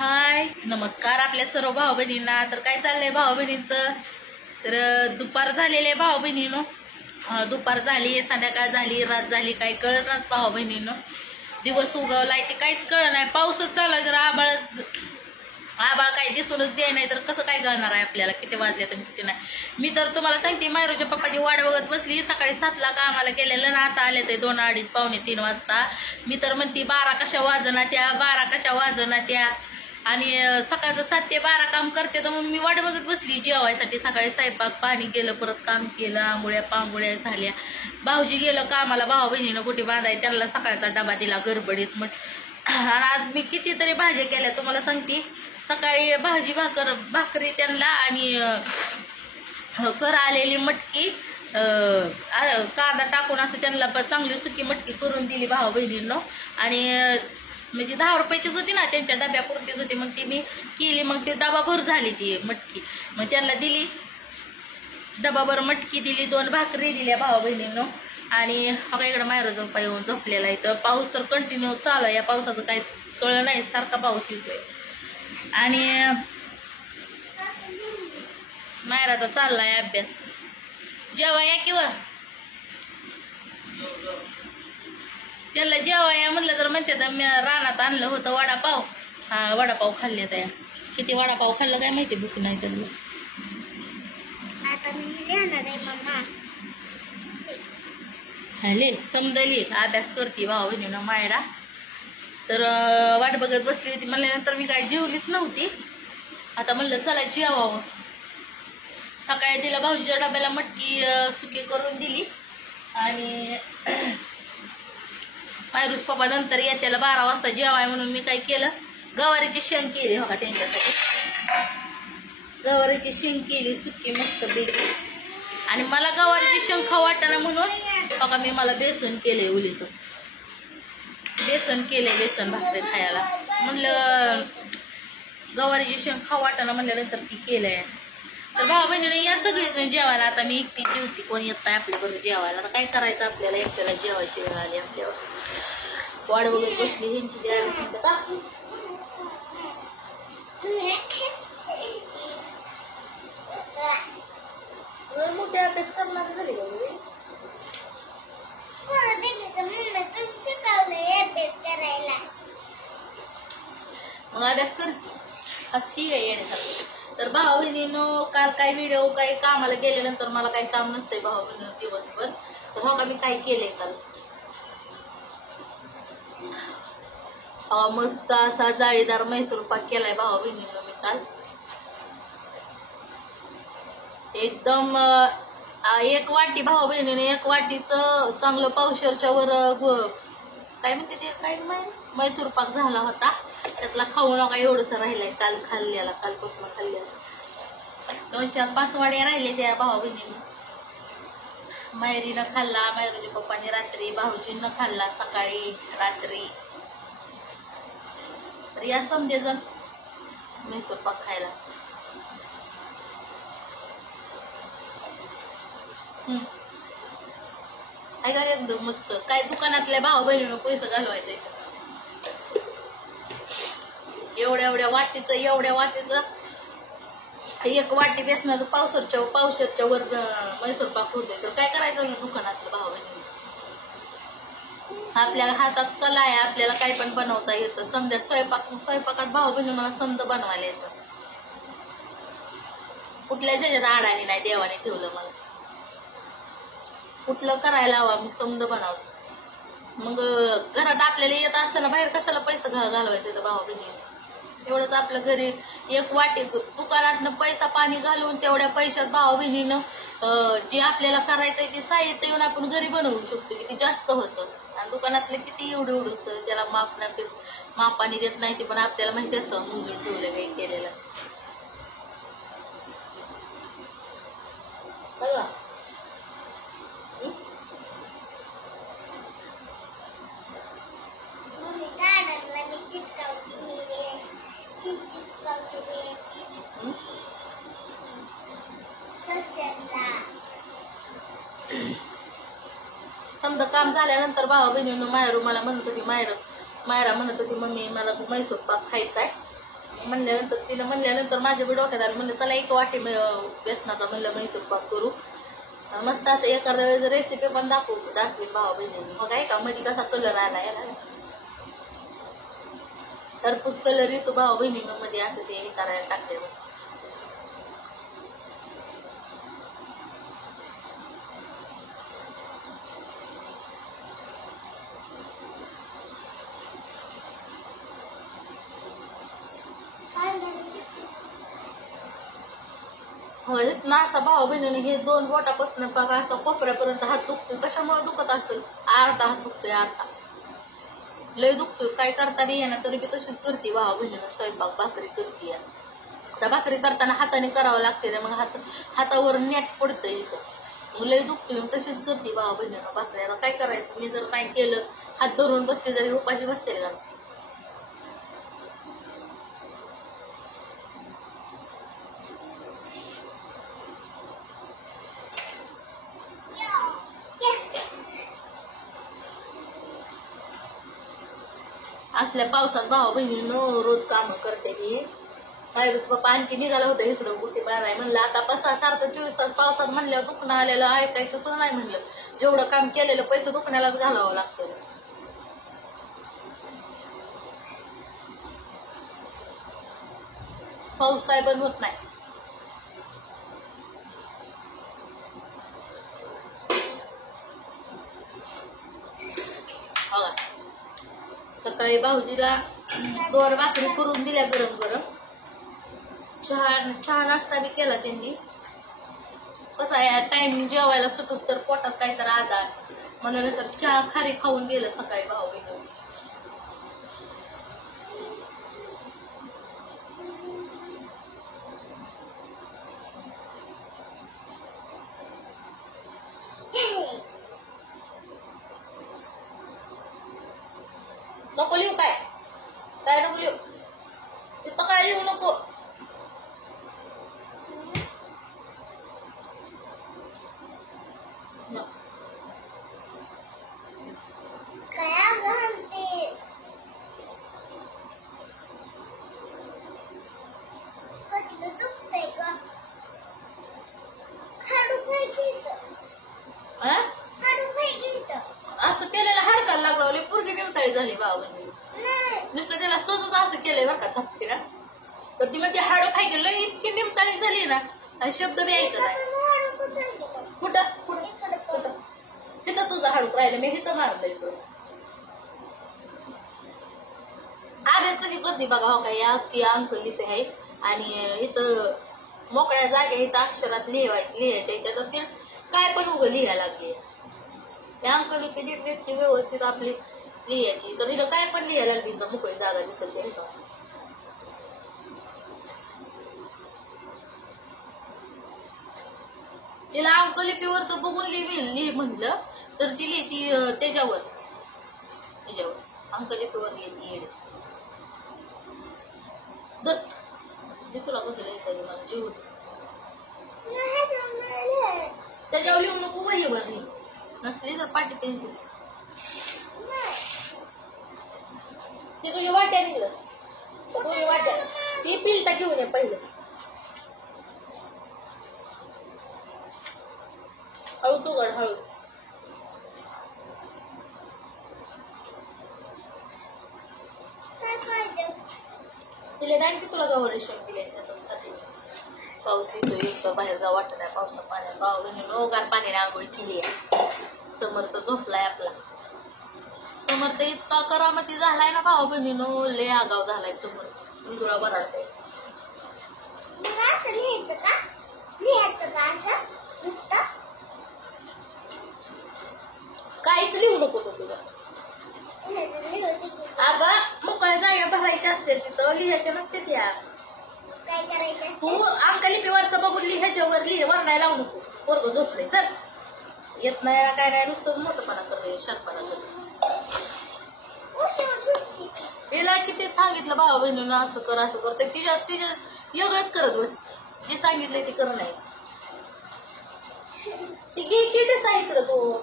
हाय नमस्कार आपल्या सर्व भाऊ बहिणींना. तर काय चाललंय भाऊ बहिणींचं. तर दुपार झालेले भाऊ बहिणीनो, दुपार झाली, संध्याकाळ झाली, रात झाली, काही कळत नाही भाऊ बहिणीनो. दिवस उगवलाय ते काहीच कळत नाही. पाऊसच चालू आहे, तर आबाळ काही दिसूनच दे नाही, तर कसं काय कळणार आहे आपल्याला किती वाजले तर किती नाही. मी तर तुम्हाला सांगते, मायरूच्या पप्पाची वाट बघत बसली. सकाळी 7ला कामाला गेलेलं ना, आता आले ते 2, 2:30, पावणे 3 वाजता. मी तर म्हणते 12 कशा वाजना त्या, 12 कशा वाजना त्या. आणि सकाळचं 7 ते 12 काम करते, तर मग मी वाट बघत बसली जेवायसाठी. सकाळी स्वयंपाक पाणी केलं, परत काम केलं, आंघोळ्या पांघोळ्या झाल्या. भाऊजी गेलं कामाला, भाऊ बहिणीनं गुटी बांधाय, त्यांना सकाळचा डबा दिला गडबडीत. मग आणि आज मी कितीतरी भाज्या केल्या तुम्हाला सांगते. सकाळी भाजी भाकरी त्यांना, आणि कर आलेली मटकी कांदा टाकून असं त्यांना चांगली सुकी मटकी करून दिली भाऊ बहिणींनो. आणि म्हणजे 10 रुपयाचीच होती ना, त्यांच्या डब्यापुरतीच होती. मग ती मी केली, मग ती डबाभर झाली ती मटकी. मग त्यांना दिली, डबाभर मटकी दिली, 2 भाकरी दिल्या भाऊ बहिणींनो. आणि हा इकडं मायरोचा पप्पा येऊन झोपलेला आहे. तर पाऊस तर कंटिन्यू चालू आहे. या पावसाचं काही कळलं नाही, सारखा पाऊस येतोय. आणि मायराचा चाललाय अभ्यास. जेव्हा या किंवा त्याला जेव्हा या म्हणलं तर म्हणते तर मी रानात आणलं होतं वडापाव. हा वडापाव खाल्ले त्या. किती वडापाव खाल्लं काय माहिती, भूक नाही त्यांना. हले समजली अभ्यास करते भाऊ बहिणीनं मायरा. तर वाट बघत बसली होती. म्हणल्यानंतर मी काय जेवलीच नव्हती. आता म्हणलं चला जेवावं. सकाळी तिला भाऊजीच्या डब्याला मटकी सुकी करून दिली. आणि मायरूस पप्पा नंतर येत्याला 12 वाजता जेवाय म्हणून मी काय केलं, गवारीची शेंग केली. हो का, त्यांच्यासाठी गवारीची शेंग केली सुकी मस्त पैकी. आणि मला गवारीची शेंग खाऊ वाटना म्हणून हो का मी मला बेसन केले, उलीचं बेसन केले, बेसन भाकरी खायला. म्हणलं गवारीची शेंग खाऊ वाटना म्हणल्यानंतर ती केलंय. तर भाऊ बहिणीने या सगळी जेवायला. आता मी एकटी जेवती, कोणी येत नाही आपल्याबरोबर जेवायला. आता काय करायचं, आपल्याला एकट्याला जेवायची वेळ आली आपल्यावर. वाट बघत बसली ह्यांची द्यायला सांगतं का. मोठे अभ्यास करणार झाले का मग अभ्यास करते असती काय येण्यासाठी. तर भाऊ बहिणीनं काल काय व्हिडिओ काही कामाला गेल्यानंतर मला काही काम नसतंय भाऊ बहिणीनं दिवसभर. तर हो का मी काय केलंय काल, मस्त असा जाळीदार मैसूर पाक केलाय भाऊ बहिणीनं मी काल. एकदम 1 वाटी भाऊ बहिणीने 1 वाटीचं चांगलं पावशेरच्या वर काय म्हणते ते, काय मैसूर पाक झाला होता. त्यातला खाऊ नका एवढंसं राहिलंय काल खाल्लेला, कालपासून खाल्लेला. 2, 4, 5 वाड्या राहिले त्या भाऊ बहिणीने. मायरीनं खाल्ला, मायरूच्या पप्पाने रात्री, भाऊजींना खाल्ला सकाळी रात्री. तर या समजेजण मैसूर पाक खायला. ऐका एकदम मस्त. काय दुकानातल्या भाऊ बहिणीनं पैसे घालवायचे. एवढ्या वाटीचं 1 वाटी बेसनाचं पावशेरच्या वर मैसूर पाक होते. तर काय करायचं दुकानातलं भाऊ बहिणी. आपल्या हातात कला आहे, आपल्याला काय पण बनवता येतं. समजा स्वयंपाकात भाऊ बहिणीला समजा बनवायला येतं. कुठल्याच ह्याच्यात अडाणी नाही देवाने ठेवलं मला. कुठलं करायला हवं मी समजा बनवतो. मग घरात आपल्याला येत असताना बाहेर कशाला पैसे घालवायचे तर भाऊ बहिणी. एवढंच आपलं घरी 1 वाटी दुकानातनं पैसा पाणी घालून तेवढ्या पैशात भाऊ बहिणीनं जे आपल्याला करायचंय ते साहित्य येऊन आपण घरी बनवू शकतो. किती जास्त होतं. आणि दुकानातलं किती एवढंस त्याला मापाने देत नाही ते, पण आपल्याला माहिती असतं मोजून ठेवलं काही केलेलं असतं. बघा समजा काम झाल्यानंतर भाऊ बहिणीनं मायरू मला म्हणत होती, मायरा म्हणत होती मम्मी मला मैसूर पाक खायचा आहे. म्हणल्यानंतर तिनं म्हणल्यानंतर माझ्या बी डोक्यात आलं, म्हणलं चला एक वाटी बेसनाचा म्हणलं म्हैसूर पाक करू. मस्त असं एखाद्या वेळेस रेसिपी पण दाखवीन भावा बहिणींनी. मग आहे का मध्ये कसा कलर आला याला, टरपूस कलर येतो भावा बहिणीनं मध्ये असं ते करायला टाकले. होय ना असा भाऊ बहिणीने हे 2 बोटापासून बघा असा कोपऱ्यापर्यंत हात दुखतोय. कशामुळे दुखत असेल? अर्धा हात दुखतोय, अर्धा लय दुखतोय. काय करता बी येणार तरी बी तशीच करते भाऊ बहिणीनं स्वयंपाक. भाकरी करते, त्या भाकरी करताना हाताने करावं लागते, मग हातावर नेट पडतंय इथं, लय दुखतोय. तशीच करते भाऊ बहिणीनं भाकरी. आता काय करायचं, मी जर काय केलं हात धरून बसते तरी उपाशी बसते का. असल्या पावसात भावा बहिणीनं रोज काम करते की काय पप्पा आणखी निघाला होता इकडं गुटी पाराय. म्हणलं आता बसा सारखं 24 तास पावसात म्हणल्यावर दुखणं आलेलं ऐकायचं सुद्धा नाही. म्हणलं जेवढं काम केलेलं पैसे दुखण्यालाच घालावं लागतं. पाऊस काय बंद होत नाही. बघा सकाळी भाऊजीला 2 भाकरी करून दिल्या गरम गरम. चहा नाश्ता बी केला त्यांनी. कसा आहे टाइम जेवायला सुटूस तर पोटात काय तर आधार म्हणून तर चहा खारी खाऊन गेलं सकाळी भाऊ बहिणी. नको लिहू काय काय नको लिहू तिथं काय लिहू नको. असं केलेलं हाडकाला लागलं पोरगी निमताळी झाली बाबा. नुसतं त्याला सहजच असं केलंय बरं का थपकीला. तर ती म्हणजे हाडं खाय गेलं इतकी निमताळी झाली ना आणि शब्द बी ऐकत नाही. कुठं कुठं कुठं तिथं तुझं हाडूक राहिलं मी इथं मारलं इकडं. अभ्यास कशी करते बघा. हो का या की अंक लिहिते आहे आणि इथं मोकळ्या जागे इथं अक्षरात लिहायच्या इथं तर ते काय पण उगं लिहायला लागले. त्या अंक लिपी नीट व्यवस्थित आपली लिहायची तर इथं काय पण लिहायला लागली तर मोकळी जागा दिसेल ते. तिला अंकलिपीवरच बघून लिहि म्हणलं तर ती लिहिती त्याच्यावर अंकलिपीवर लिहिती. तुला कसं लिहायचं मला जीव त्याच्यावर लिहू नको. वहीवर लिहि नसली तर पाटी पेन्सिल ती तुझी वाट्या निघलं दोन्ही वाट्या ती पिलटा घेऊन ये पहिलं. हळूच उघड हळूच. तिला नाही की तुला गौरेशन दिले पाऊस येतो इतकं बाहेर जाऊ वाटत नाही पावसा पाण्यात. भाऊ बहिणी गार पाण्याने आंघोळ केली आहे. समर्थ झोपलाय आपला. समर्थ इतका करामती झालाय ना भाऊ बहिणीनो लय आगाव झालाय समर्थ. विजुळा बराडते. काहीच लिहू नको तो तुझा. आबा मोकळ्या जागा भरायच्या असते तिथं लिहायच्या नसते त्या. तू अंकलिपीवरच बघून लिहायच्यावर वर नाही लावू नको. पोरग झोपले सर येत नाही काय नाही नुसतं मोठंपणा करते शांतपणा करते. तिला किती सांगितलं भावा बहिणीनं असं कर ते तिच्या एवढंच करत बस. जे सांगितलंय ते कर नाही. ती किती सांगितलं तू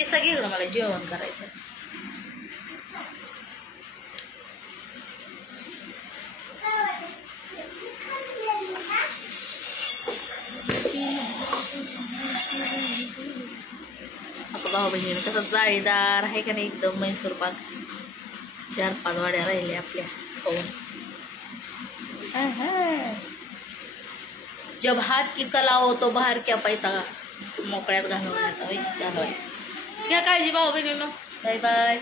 ते सगळीकडं मला जेवण करायचं. आता भाऊ बहिणीनं कसं जाळीदार आहे का नाही एकदम मैसूर पाक. 4-5 वाड्या राहिल्या आपल्या खाऊन. जब हात की कला हो तो बाहेर क्या पैसा मोकळ्यात घालवायचा घालवायचं. घ्या काळजी भाऊ बहिणीनो. Bye bye.